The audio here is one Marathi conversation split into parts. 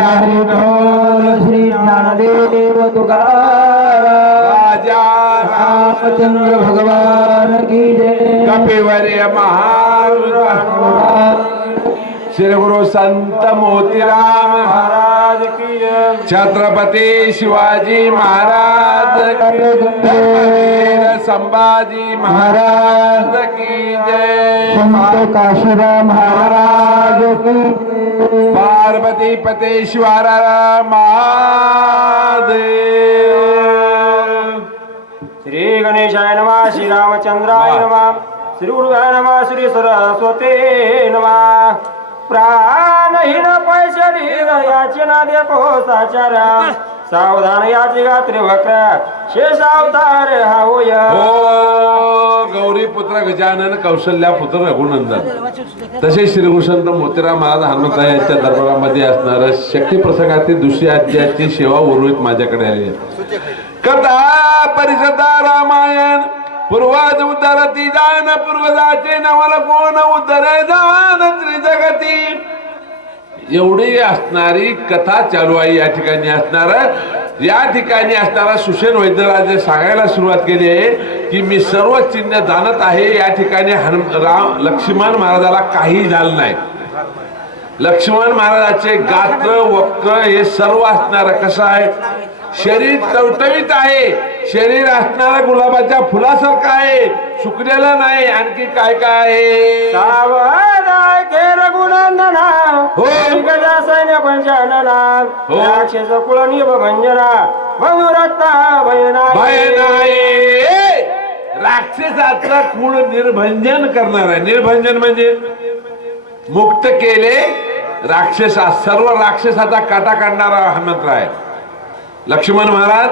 हरी बोल श्री ज्ञानदेव तुकाराम राजा रामचंद्र भगवान की जय कपिवर्य महाराज श्री गुरु संत मोतीराम महाराज की जय छत्रपती शिवाजी महाराज की जय संभाजी महाराज की जय संत काशीराम महाराज की पार्वती पतेश्वर महादेव श्री गणेशाय नमः श्री रामचंद्राय नमः श्री गुरुवाय नमः श्री सरस्वते नमः प्राणहीन पैशरीर याचे ना देखो साचारा सावधान याची गात्री वक्र शेष अवतार हा होय हो गौरी पुत्र गजानन कौशल्या पुत्र रघुनंदन तसे श्रीकृष्ण मोतीराम महाराज हनुमंत यांच्या दरबारामध्ये असणारं शक्ती प्रसंगातील दुसरी अध्यायाची सेवा उर्वरित माझ्याकडे आली आहे. कथा परिषदा रामायण पूर्वाज उद्धरती जान पूर्वजाचे नवल कोण उद्धरे जान त्रिजगती एवढी असणारी कथा चालू आहे. या ठिकाणी असणारा सुषेण वैद्यराजे सांगायला सुरुवात केली आहे की मी सर्व चिन्ह जाणत आहे. या ठिकाणी लक्ष्मण महाराजाला काही झालं नाही. लक्ष्मण महाराजाचे गात्र वक्र हे सर्व असणार कसं आहे. शरीर टवटवीत आहे. शरीर असणारा गुलाबाच्या फुलासारखं आहे. सुकलेलं नाही. आणखी काय काय आहे. रघुनंदना हो. गजा सैन्य पंचानना हो. राक्षस कुळ भंजना बंधुरत्ता भय भयनाय नाही. राक्षसाचा कुळ निर्भंजन करणार आहे. निर्भंजन म्हणजे मुक्त केले राक्षसा सर्व राक्षसाचा काटा काढणारा हा मंत्र आहे. लक्ष्मण महाराज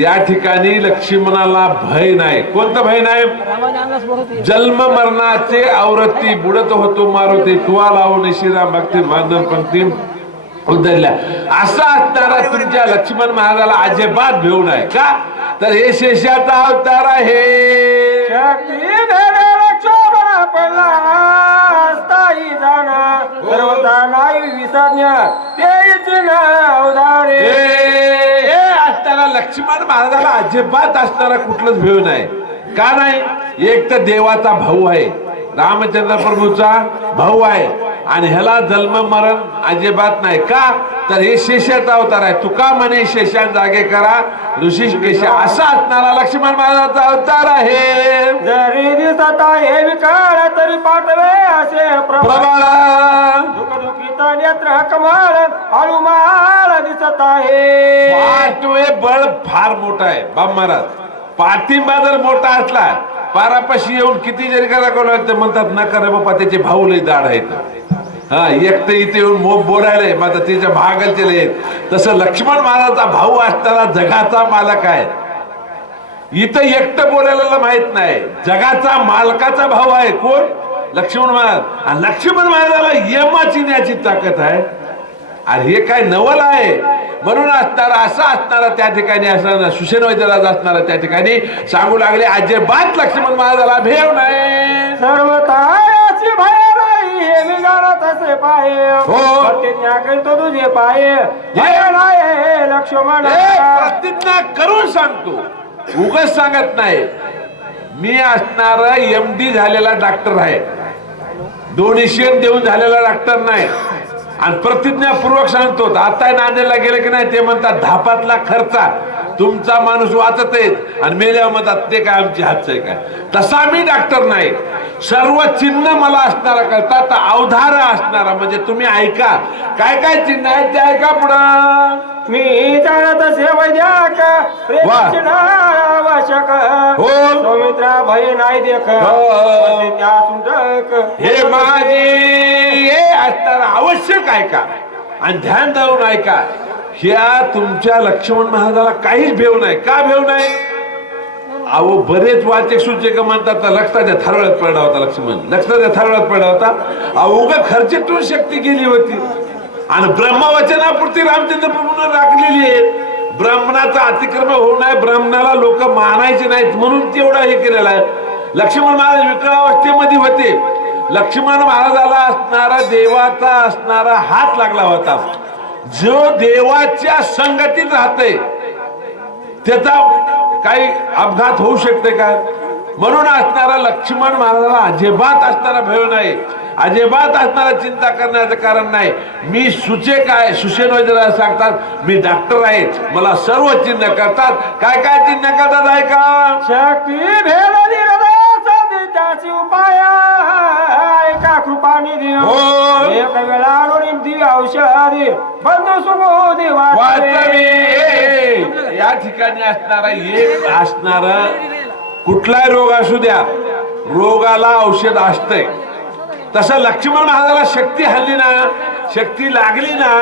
या ठिकाणी लक्ष्मणाला भय नाही. कोणतं भय नाही. जन्म मरणाचे आवृत्ती बुडत होतो मारुती तुवा लावून श्रीराम भक्ती बांधन पंक्ती उद्धरल्या असा असणारा तुमच्या लक्ष्मण महाराजाला अजिबात भेऊ नाही. का तर हे शेषाचा अवतार आहे. शक्ती देणे लक्ष्मण पडला स्थायी जाणा सर्वता नाही विसरण्या तेच अवधारे. असताना लक्ष्मण महाराजाला अजिबात असणारा कुठलंच भेव नाही. का नाही. एक तर देवाचा भाऊ आहे. रामचंद्र प्रभूचा भाऊ आहे आणि ह्याला जन्म मरण अजिबात नाही. का तर हे शेषाचा अवतार आहे. तुका म्हणे शेषान जागे करा ऋषिकेश असा असणारा लक्ष्मण महाराजाचा अवतार आहे. जरी दिसत आहे विकाळ तरी पाठवे असे प्रभाळा दुःखित नेत्र कमाल हनुमाल दिसत आहे. पाठवे बळ फार मोठा आहे. बाब महाराज पाठिंबा जर मोठा असला पारापाशी येऊन किती जरी करा ते म्हणतात नका रे बाप्पा त्याचे भाऊ लय दाढ आहेत. हा एक तर इथे येऊन मोब बोलायला मग त्याच्या भागाचे तसं लक्ष्मण महाराजाचा भाऊ असताना जगाचा मालक आहे. इथं एकटं बोलायला माहित नाही. जगाचा मालकाचा भाऊ आहे कोण. लक्ष्मण महाराज. आणि लक्ष्मण महाराजाला यमाची न्याची ताकद आहे. आणि हे काय नवल आहे. म्हणून असणारा असा असणारा त्या ठिकाणी असणारा सुषेण वैद्यराज असणारा त्या ठिकाणी सांगू लागले अजिबात लक्ष्मण महाराजाला भेव नाही. सर्वताची भय नाही हे मी जाणत असे पाहे. हो. प्रतिज्ञा करतो तुझे पाहे भय नाही लक्ष्मण. प्रतिज्ञा करून सांगतो उगाच सांगत नाही. मी असणार MD झालेला डॉक्टर आहे. डोनेशन देऊन झालेला डॉक्टर नाही. आणि प्रतिज्ञापूर्वक सांगतो. आता नांदेडला गेले की नाही ते म्हणतात धापातला खर्चा तुमचा माणूस वाचत आहे आणि मेल्यावर म्हणतात ते काय आमची हातच आहे काय. तसा मी डॉक्टर नाही. सर्व चिन्ह मला असणारा कळतात. अवधार असणारा म्हणजे तुम्ही ऐका काय काय चिन्ह आहेत ते ऐका. पुढं मी जाणत असे वैद्यक आवश्यक हो. सौमित्रा भय नाही देख त्या सुंदक हे माझे हे असणारा आवश्यक ऐका आणि ध्यान देऊन ऐका. ह्या तुमच्या लक्ष्मण महाराजाला काहीच भेव नाही. का भेव नाही. अहो बरेच वाचक सूचक म्हणतात लक्षाच्या थारोळ्यात पडला होता लक्ष्मण. लक्षाच्या थारोळ्यात पडला होता. अवघ खर्चेतून शक्ती गेली होती आणि ब्रह्मवचनापुरती रामचंद्र प्रभूने राखलेली आहे. ब्राह्मणाचा अतिक्रमण होऊ नये. ब्राह्मणाला लोक मानायचे नाहीत म्हणून तेवढा हे केलेला आहे. लक्ष्मण महाराज विकळावस्थेमध्ये होते लक्ष्मण महाराजाला असणारा देवाचा असणारा हात लागला होता. जो देवाच्या संगतीत राहते त्याचा काही अपघात होऊ शकते का? म्हणून असणारा लक्ष्मण महाराजाला अजिबात असणारा भय नाही, अजिबात असणारा चिंता करण्याचं कारण नाही. मी सुशेन वैद्य सांगतात मी डॉक्टर आहे, मला सर्व चिन्ह करतात. काय काय चिन्ह करतात ऐका. शक्ती भेदली त्याची उपाय ऐका कृपानिधी हो. एक वेळा दिव्य औषधी बंधू सुबोधी वाचवी. या ठिकाणी असणारा एक असणारा कुठलाही रोग असू द्या, रोगाला औषध असतंय. तसं लक्ष्मण महाराजाला शक्ती हल्ली ना, शक्ती लागली ना,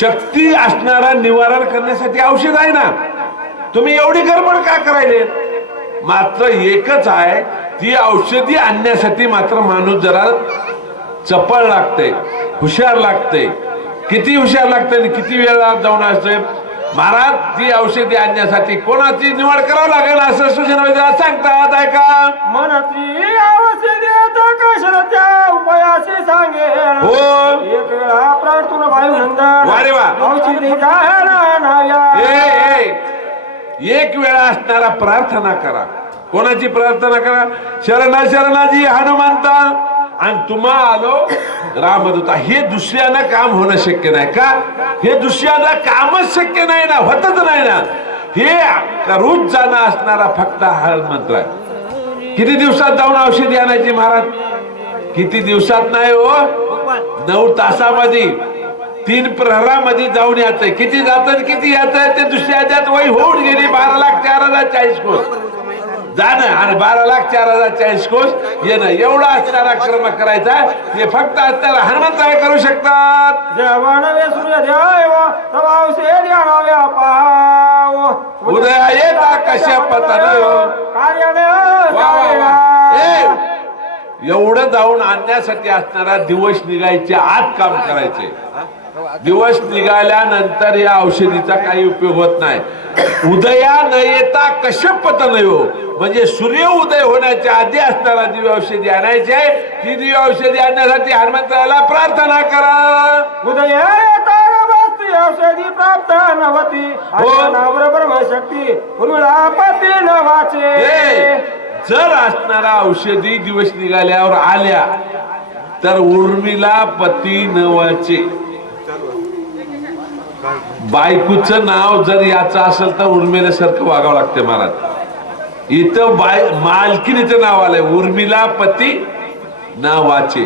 शक्ती असणारा निवारण करण्यासाठी औषध आहे ना. तुम्ही एवढी गडबड का करायले? मात्र एकच आहे, ती औषधी आणण्यासाठी मात्र माणूस जरा चपळ लागते, हुशार लागते. किती हुशार लागते आणि किती वेळा जाऊन असते. महाराज ती औषधी आणण्यासाठी कोणाची निवड करावं लागेल असं सुशेन वैद्य सांगतात ऐका. मनाची औषधी कशाच्या उपायाशी सांगेल. हो. एक वेळा प्रार्थना वायुनंदन वा रे वा. औषधी जाणाया. एक वेळा असणारा प्रार्थना करा. कोणाची प्रार्थना करा? शरणा शरणाजी हनुमंता आणि तुम्हा आलो रामदूता. हे दुसऱ्यानं काम होणं शक्य नाही का? हे दुसऱ्याला कामच शक्य नाही ना, होतच नाही ना. हे करूच जाणं असणारा फक्त हा मंत्र आहे. किती दिवसात जाऊन औषधी आणायची महाराज? किती दिवसात नाही हो, 9 तासामध्ये 3 प्रहरामध्ये जाऊन यायचंय. किती जात किती यायचंय ते दुसऱ्या त्यात वय होऊन गेली 12,04,040 कोस जाणं आणि 12,04,040 कोस येणं. एवढा असणारा कर्म करायचा हे फक्त असणारा हनुमंत करू शकतात. उदया येता कश्यप एवढं जाऊन आणण्यासाठी असणारा दिवस निघायचे आत काम करायचे. दिवस निघाल्यानंतर या औषधीचा काही उपयोग होत नाही. उदया न येता कश्यपत न हो, म्हणजे सूर्य उदय होण्याच्या आधी असणारा दिव्य औषधी आणायची आहे. ती दिव्य औषधी आणण्यासाठी हनुमंताला प्रार्थना करा. उदय येता औषधी प्राप्त नवती ब्रह्मशक्ती उर्मिळापती नवाचे. जर असणारा औषधी दिवस निघाल्यावर आल्या तर उर्मिला पती नवाचे. बायकोचं नाव जर याचं असेल तर उर्मिलेसारखं वागावं लागते महाराज. इथं मालकीनीचं नाव आलंय उर्मिला पती नावाचे.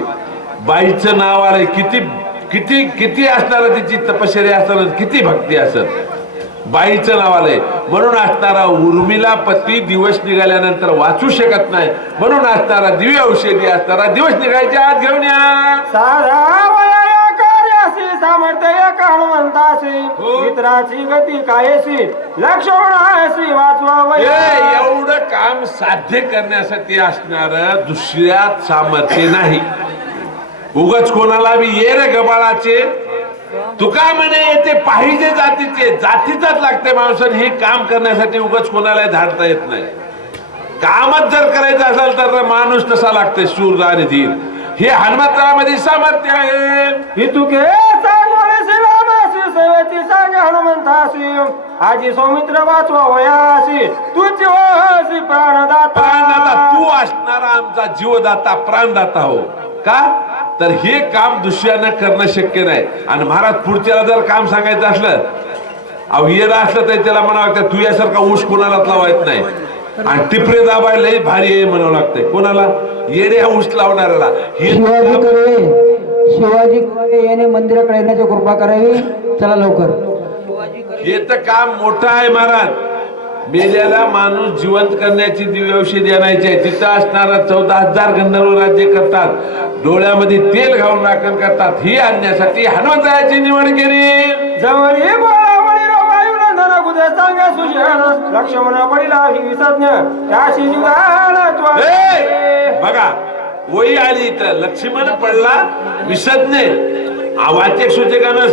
बाईचं नाव आलंय. किती किती किती असणार तिची तपश्चर्या असणार, किती भक्ती असत. बाईचं नाव आलंय म्हणून असणारा उर्मिला पती दिवस निघाल्यानंतर वाचू शकत नाही. म्हणून असणारा दिव्य औषधी असणारा दिवस निघायच्या आत घेऊन या. सामर्थ्य हनुमंतासी मित्राची गती कायसी लक्ष्मणासी वाचवा. एवढं काम साध्य करण्यासाठी असणार दुसऱ्यात सामर्थ्य नाही. उगाच कोणाला बी ये रे गबाळाचे तुका म्हणे येते पाहिजे जातीचे. जातीचाच लागते माणसाने हे काम करण्यासाठी. उगाच कोणाला धाडता येत नाही. कामच जर करायचं असेल तर माणूस तसा लागते शूर आणि धीर. हे हनुमंतामध्ये सामर्थ्य आहे. ही तुके सेवेची सांगे हनुमंतासी आजी सौमित्र वाचवा वयासी तुझी वयासी प्राणदाता. तू असणारा आमचा जीवदाता प्राणदाता हो का? तर हे काम दुसऱ्यानं करणं शक्य नाही. आणि महाराज पुढच्याला जर काम सांगायचं असलं अहो येणं असलं तर त्याला म्हणावं लागतं तू यासारखा ऊस कोणालाच लावायच नाही. आणि टिपरे दाबायला लई भारी आहे म्हणावं लागतंय. कोणाला? येणे ऊस लावणाऱ्याला. शिवाजी याने मंदिराकडे येण्याची कृपा करावी. चला लवकर. हे तर काम मोठं आहे महाराज. मेल्याला माणूस जिवंत करण्याची दिव्य औषधी आणायची आहे. तिथं असणारा 14,000 गंधर्व राज्य करतात. डोळ्यामध्ये तेल घालून राखण करतात. ही आणण्यासाठी हनुमंताची निवड केली. जवळी सांगा सुशेन लक्ष्मण पडिला विसज्ञ त्याशी बघा वही आली तर लक्ष्मण पडला विसज्ञ. वाचक सूचकानं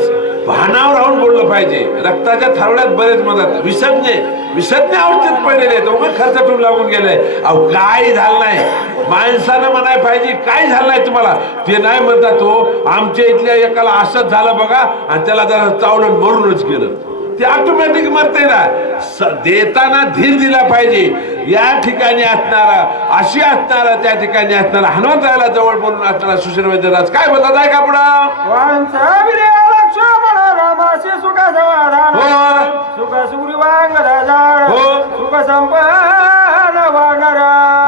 भानावर राहून बोललं पाहिजे. रक्ताच्या थारोळ्यात बरेच म्हणतात विसज्ञ अवस्थेत पडलेले आहेत. उगाच खर्च ठेवून लागून गेले. अहो काय झालं नाही, माणसानं म्हणाय पाहिजे काय झालं नाही तुम्हाला. ते नाही म्हणतात हो आमच्या इथल्या एकाला असंच झालं बघा आणि त्याला जरा चावलं मरूनच गेलं. ते ऑटोमॅटिक मरते ना. देताना धीर दिला पाहिजे. या ठिकाणी असणारा अशी असणारा त्या ठिकाणी असणारा हनुमंतरायाला जवळ बोलून असणारा सुशील वैद्यराज काय बोलतात आहे का पुढं. रामाशी सुख समाधान सुख सुग्रीवांग राजाळ सुख संपन्न वानर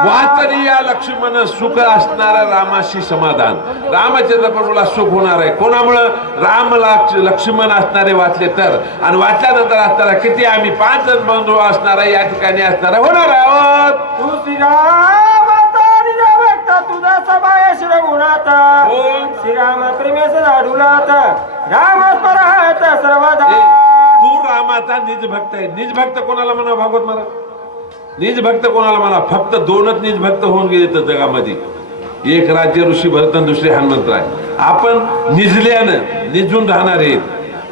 वाचरी या लक्ष्मण सुख असणारा रामाशी समाधान. रामचंद्र प्रभूला सुख होणार आहे कोणामुळं. राम लक्ष्मण असणारे वाचले तर आणि वाचल्यानंतर असणारा किती आम्ही 5 जण बंधू असणारा या ठिकाणी असणारा होणार आहोत. तू तुझा सभायश रघुनाथ श्रीराम प्रेमेश धाडुलात राम स्मरत सर्वदा. तू रामाचा निज भक्त आहे. निज भक्त कोणाला म्हणा भागवत मला. निज भक्त कोणाला म्हणा. फक्त 2च निज भक्त होऊन गेले तर जगामध्ये. एक राज्य ऋषी भरत आणि दुसरे हनुमंतराय. आपण निजल्यानं निजून राहणार आहेत.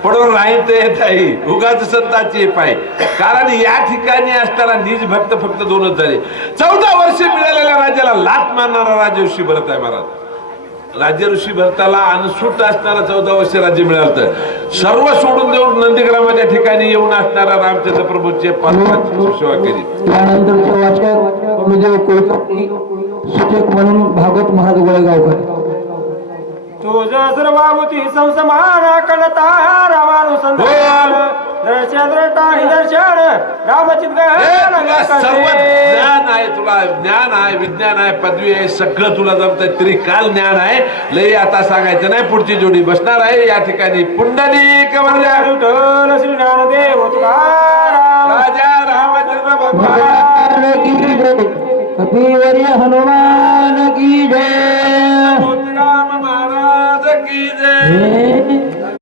पडून राहील ते येत आहे उगाच संताची पाय. कारण या ठिकाणी असताना निज भक्त फक्त 2च झाले. 14 वर्षे मिळालेल्या राज्याला लात मारणारा राजा ऋषी भरत आहे महाराज. राज्य ऋषी भरताला अनुसूट असणारा 14 वर्ष राज्य मिळालं. सर्व सोडून देऊन नंदीग्रामाच्या ठिकाणी येऊन असणारा रामचंद्र प्रभूचे सेवा केली. त्यानंतर वाचक गुरुदेव कुलकर्णी सूचक म्हणून भागवत महाराज गोळेगावकर. तुझं सर्वाभूती संसमान कळता रामानुसंधान दर्शन दर्शन रामचित सर्व ज्ञान आहे. तुला ज्ञान आहे विज्ञान आहे पदवी आहे सगळं तुला जमतंय तरी काल ज्ञान आहे. लय आता सांगायचं नाही. पुढची जोडी बसणार आहे या ठिकाणी. पुंडलिक विठ्ठल श्री ज्ञानदेव तुकाराम राजा रामचंद्र भगवान भगवान की जय. कपिवर्य हनुमान की जय.